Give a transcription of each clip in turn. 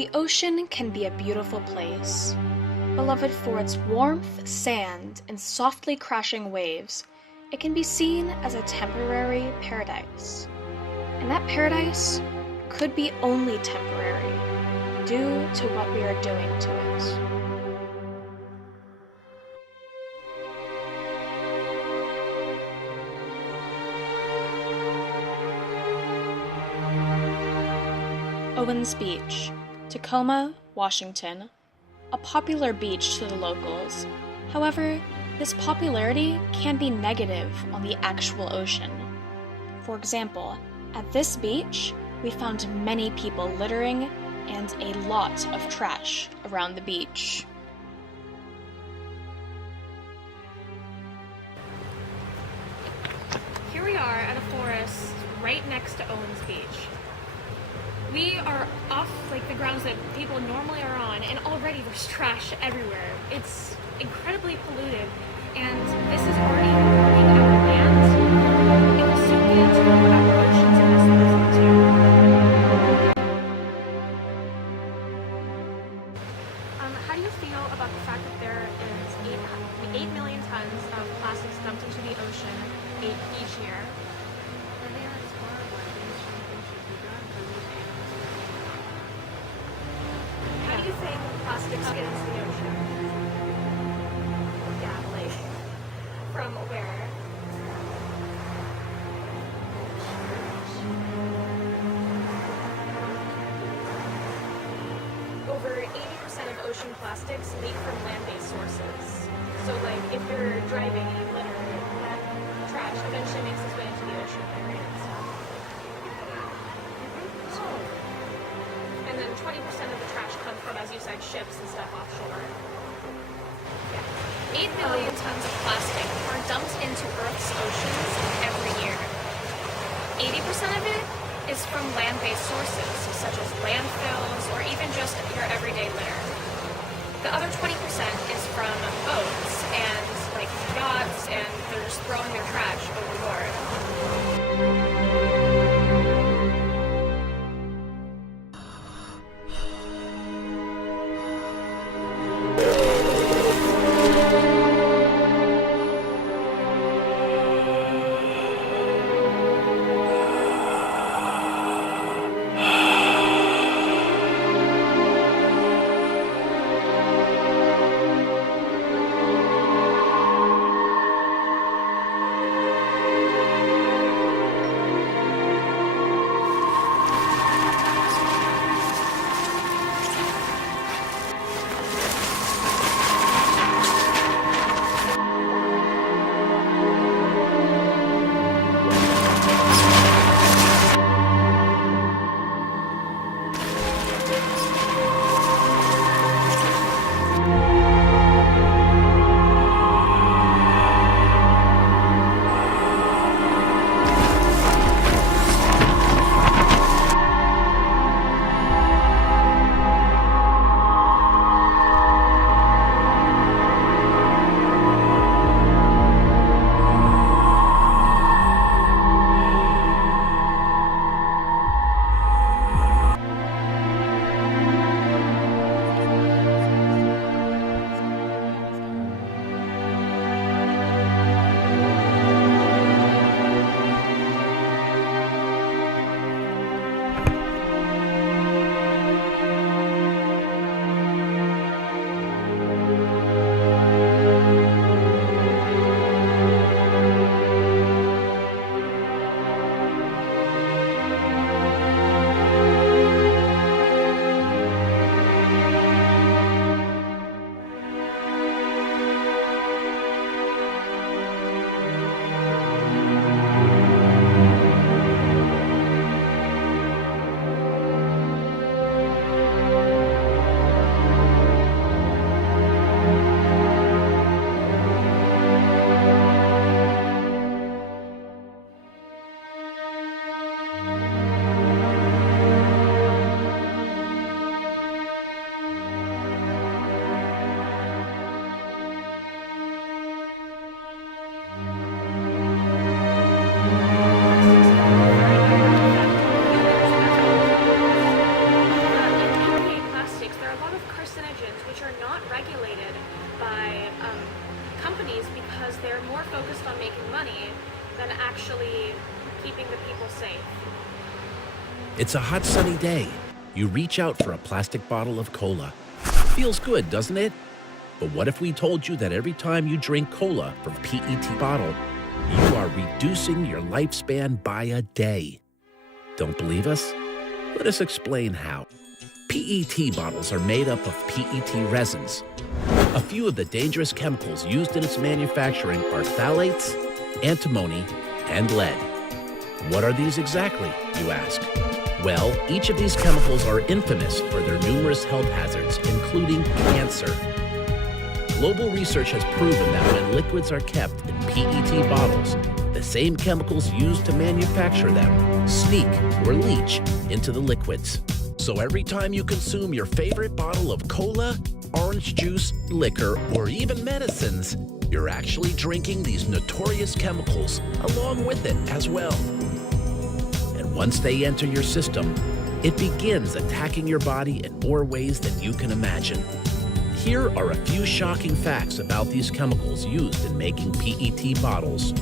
The ocean can be a beautiful place, beloved for its warmth, sand, and softly crashing waves. It can be seen as a temporary paradise. And that paradise could be only temporary due to what we are doing to it. Owens Beach, Tacoma, Washington, a popular beach to the locals. However, this popularity can be negative on the actual ocean. For example, at this beach, we found many people littering and a lot of trash around the beach. Here we are at a forest right next to Owens Beach. We are off the grounds that people normally are on, and already there's trash everywhere. It's incredibly polluted, and this is already harming our land. It will soon get into our oceans and this season too. How do you feel about the fact that there is 8 million tons of plastics dumped into the ocean each year? I think that's horrible. I think something should be done for these animals. How do you think plastics get into the ocean? Yeah, from where? Over 80% of ocean plastics leak from land-based sources. So, if you're driving and you litter, that trash eventually makes its way into the ocean area and stuff. And then 20% of the trash comes from, as you said, ships and stuff offshore. 8 million tons of plastic are dumped into Earth's oceans every year. 80% of it is from land-based sources, such as landfills or even just your everyday litter. The other 20% is from boats and yachts, and they're just throwing their trash overboard. more focused on making money than actually keeping the people safe. It's a hot sunny day. You reach out for a plastic bottle of cola. Feels good, doesn't it? But what if we told you that every time you drink cola from a PET bottle, you are reducing your lifespan by a day? Don't believe us? Let us explain how. PET bottles are made up of PET resins. A few of the dangerous chemicals used in its manufacturing are phthalates, antimony, and lead. What are these exactly, you ask? Well, each of these chemicals are infamous for their numerous health hazards, including cancer. Global research has proven that when liquids are kept in PET bottles, the same chemicals used to manufacture them sneak or leach into the liquids. So every time you consume your favorite bottle of cola, orange juice, liquor, or even medicines, you're actually drinking these notorious chemicals along with it as well. And once they enter your system, it begins attacking your body in more ways than you can imagine. Here are a few shocking facts about these chemicals used in making PET bottles.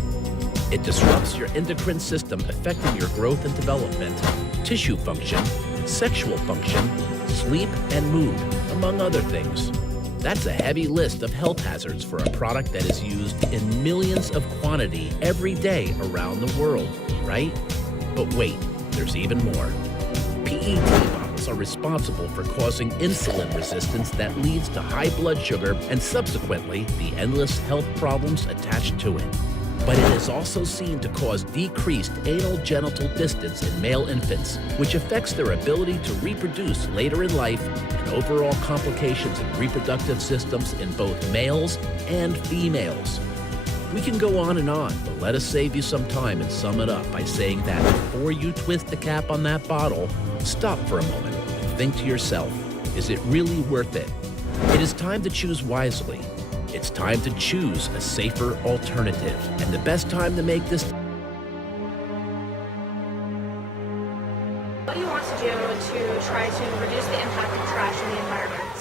It disrupts your endocrine system, affecting your growth and development, tissue function, sexual function, sleep, and mood, among other things. That's a heavy list of health hazards for a product that is used in millions of quantity every day around the world, right? But wait, there's even more. PET bottles are responsible for causing insulin resistance that leads to high blood sugar and subsequently the endless health problems attached to it. But it is also seen to cause decreased anal genital distance in male infants, which affects their ability to reproduce later in life and overall complications in reproductive systems in both males and females. We can go on, but let us save you some time and sum it up by saying that before you twist the cap on that bottle, stop for a moment and think to yourself, is it really worth it? It is time to choose wisely. It's time to choose a safer alternative. And the best time to make this... What do you want to do to try to reduce the impact of trash on the environment?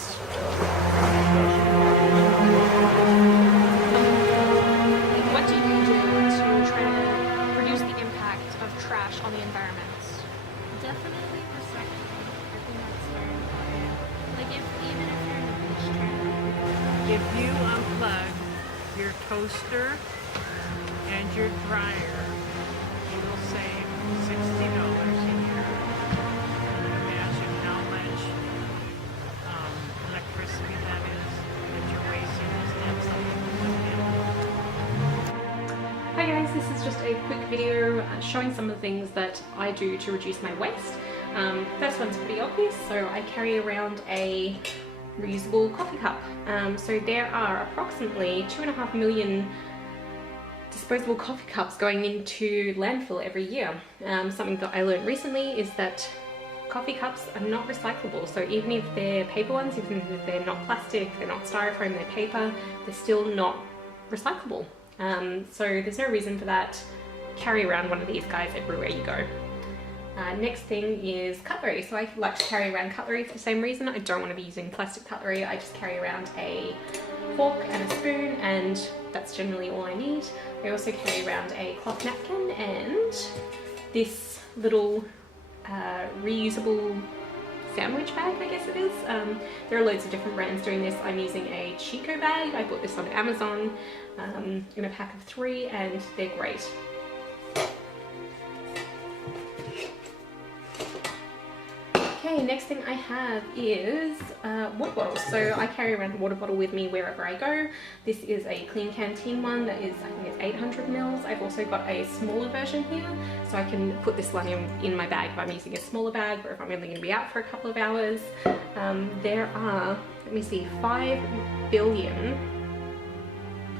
What do you do to try to reduce the impact of trash on the environment? Definitely recycling. I think that's very important. Like even if you're in the beach town. If you unplug your toaster and your dryer, you will save $60 a year. Imagine how much electricity that is that you're wasting instead of something. Hi guys, this is just a quick video showing some of the things that I do to reduce my waste. First one's pretty obvious, so I carry around a reusable coffee cup. So there are approximately 2.5 million disposable coffee cups going into landfill every year. Something that I learned recently is that coffee cups are not recyclable. So even if they're paper ones, even if they're not plastic, they're not styrofoam, they're paper, they're still not recyclable. So there's no reason for that. Carry around one of these guys everywhere you go. Next thing is cutlery. So I like to carry around cutlery for the same reason. I don't want to be using plastic cutlery. I just carry around a fork and a spoon, and that's generally all I need. I also carry around a cloth napkin and this little reusable sandwich bag, I guess it is. There are loads of different brands doing this. I'm using a Chico bag. I bought this on Amazon in a pack of 3, and they're great. Okay, next thing I have is water bottles. So I carry around a water bottle with me wherever I go. This is a Clean Canteen one that is, I think it's 800 mils. I've also got a smaller version here, so I can put this one in my bag if I'm using a smaller bag or if I'm only going to be out for a couple of hours. There are, let me see, 5 billion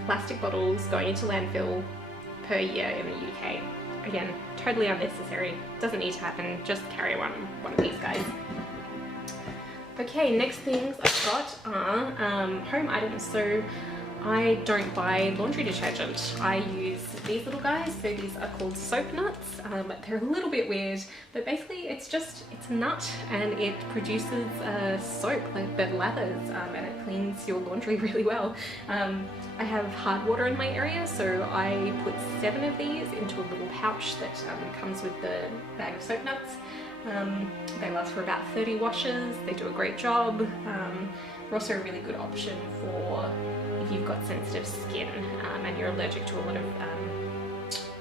plastic bottles going into landfill per year in the UK. Again, totally unnecessary. Doesn't need to happen. Just carry one of these guys. Okay, next things I've got are home items. So I don't buy laundry detergent. I use these little guys. So these are called soap nuts. They're a little bit weird, but basically it's a nut and it produces soap that lathers and it cleans your laundry really well. I have hard water in my area, so I put 7 of these into a little pouch that comes with the bag of soap nuts. They last for about 30 washes. They do a great job. They're also a really good option for if you've got sensitive skin and you're allergic to a lot of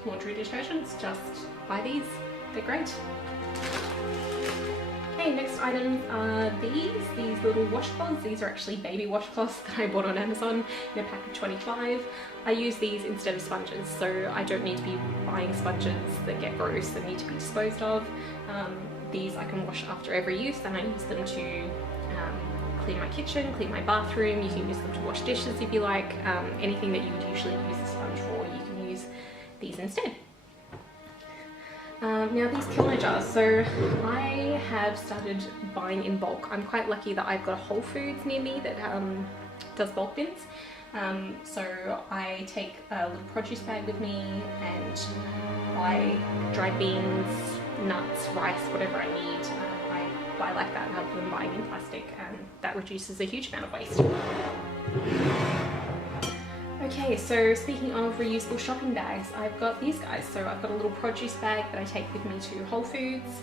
laundry detergents. Just buy these, they're great. Okay, next items are these little washcloths. These are actually baby washcloths that I bought on Amazon in a pack of 25. I use these instead of sponges, so I don't need to be buying sponges that get gross that need to be disposed of. These I can wash after every use, and I use them to clean my kitchen, clean my bathroom. You can use them to wash dishes if you like. Anything that you would usually use a sponge for, you can use these instead. Now these Kilner jars, so I have started buying in bulk. I'm quite lucky that I've got a Whole Foods near me that does bulk bins. So I take a little produce bag with me and buy dried beans, nuts, rice, whatever I need. I buy like that rather than buying in plastic, and that reduces a huge amount of waste. Okay, so speaking of reusable shopping bags, I've got these guys. So I've got a little produce bag that I take with me to Whole Foods.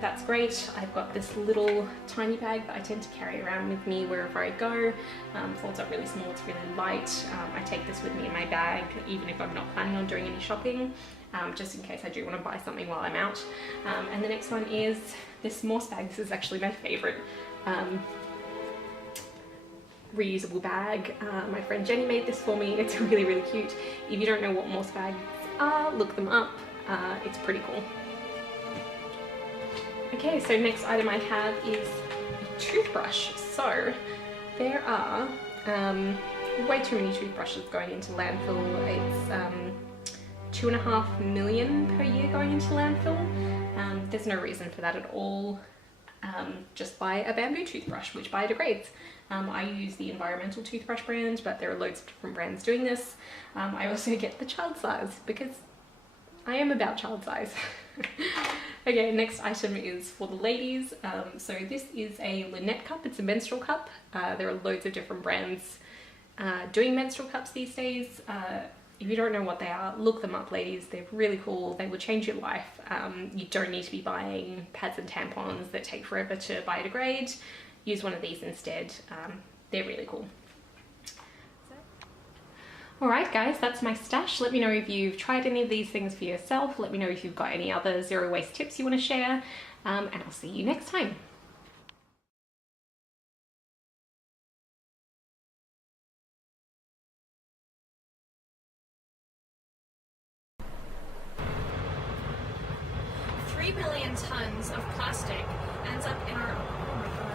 That's great. I've got this little tiny bag that I tend to carry around with me wherever I go. Folds up really small, it's really light. I take this with me in my bag, even if I'm not planning on doing any shopping, just in case I do want to buy something while I'm out. And the next one is this Morse bag. This is actually my favorite reusable bag. My friend Jenny made this for me. It's really, really cute. If you don't know what Morse bags are, look them up. It's pretty cool. Okay, so next item I have is a toothbrush. So there are way too many toothbrushes going into landfill. It's 2.5 million per year going into landfill. There's no reason for that at all. Just buy a bamboo toothbrush, which biodegrades. I use the environmental toothbrush brand, but there are loads of different brands doing this. I also get the child size because I am about child size. Okay, next item is for the ladies. So this is a Lynette cup. It's a menstrual cup. There are loads of different brands doing menstrual cups these days. If you don't know what they are, look them up, ladies. They're really cool. They will change your life. You don't need to be buying pads and tampons that take forever to biodegrade. Use one of these instead. They're really cool. Alright guys, that's my stash. Let me know if you've tried any of these things for yourself. Let me know if you've got any other zero waste tips you want to share. And I'll see you next time. Million tons of plastic ends up in our... Oh my god,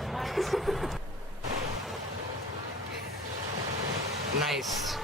what? Nice.